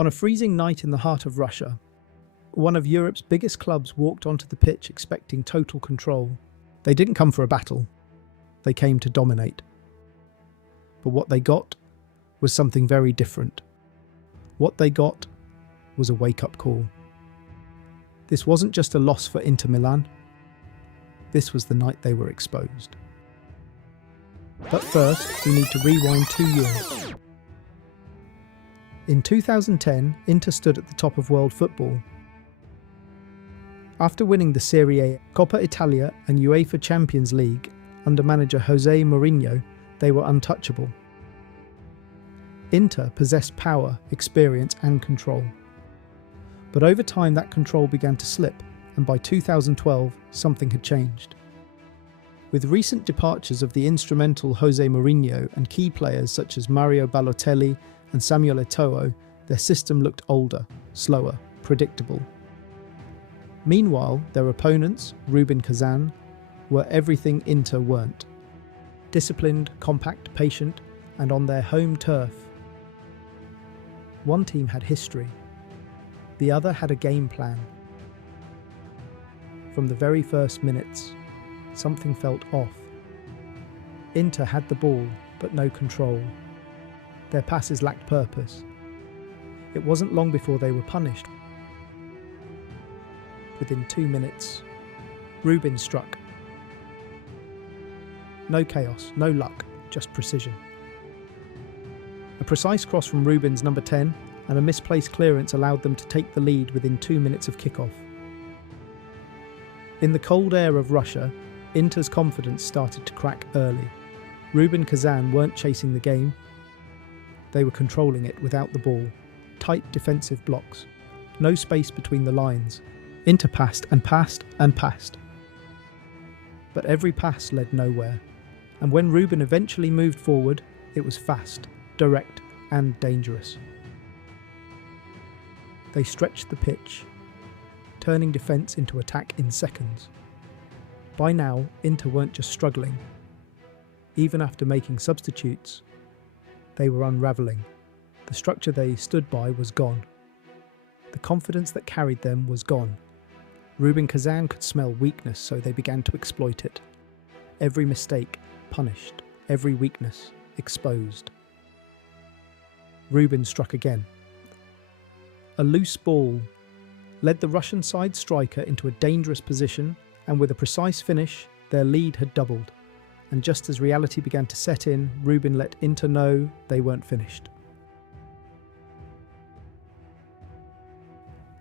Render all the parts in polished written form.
On a freezing night in the heart of Russia, one of Europe's biggest clubs walked onto the pitch expecting total control. They didn't come for a battle, they came to dominate. But what they got was something very different. What they got was a wake-up call. This wasn't just a loss for Inter Milan, this was the night they were exposed. But first, we need to rewind 2 years. In 2010, Inter stood at the top of world football. After winning the Serie A, Coppa Italia and UEFA Champions League under manager Jose Mourinho, they were untouchable. Inter possessed power, experience and control. But over time that control began to slip, and by 2012 something had changed. With recent departures of the instrumental Jose Mourinho and key players such as Mario Balotelli and Samuel Eto'o, their system looked older, slower, predictable. Meanwhile, their opponents, Rubin Kazan, were everything Inter weren't. Disciplined, compact, patient, and on their home turf. One team had history, the other had a game plan. From the very first minutes, something felt off. Inter had the ball, but no control. Their passes lacked purpose. It wasn't long before they were punished. Within 2 minutes, Rubin struck. No chaos, no luck, just precision. A precise cross from Rubin's number 10 and a misplaced clearance allowed them to take the lead within 2 minutes of kickoff. In the cold air of Russia, Inter's confidence started to crack early. Rubin Kazan weren't chasing the game. They were controlling it without the ball. Tight defensive blocks. No space between the lines. Inter passed and passed and passed. But every pass led nowhere. And when Rubin eventually moved forward, it was fast, direct and dangerous. They stretched the pitch, turning defence into attack in seconds. By now, Inter weren't just struggling. Even after making substitutes, they were unravelling. The structure they stood by was gone. The confidence that carried them was gone. Rubin Kazan could smell weakness, so they began to exploit it. Every mistake punished, every weakness exposed. Rubin struck again. A loose ball led the Russian side striker into a dangerous position, and with a precise finish, their lead had doubled. And just as reality began to set in, Rubin let Inter know they weren't finished.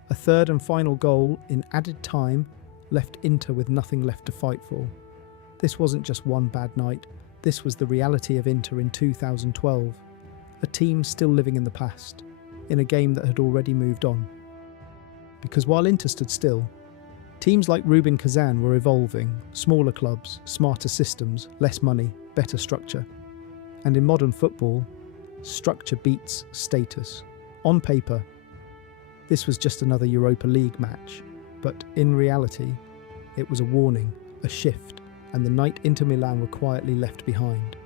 A third and final goal in added time left Inter with nothing left to fight for. This wasn't just one bad night, this was the reality of Inter in 2012. A team still living in the past, in a game that had already moved on. Because while Inter stood still, teams like Rubin Kazan were evolving, smaller clubs, smarter systems, less money, better structure. And in modern football, structure beats status. On paper, this was just another Europa League match, but in reality, it was a warning, a shift, and the night Inter Milan were quietly left behind.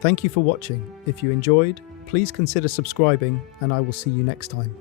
Thank you for watching. If you enjoyed, please consider subscribing, and I will see you next time.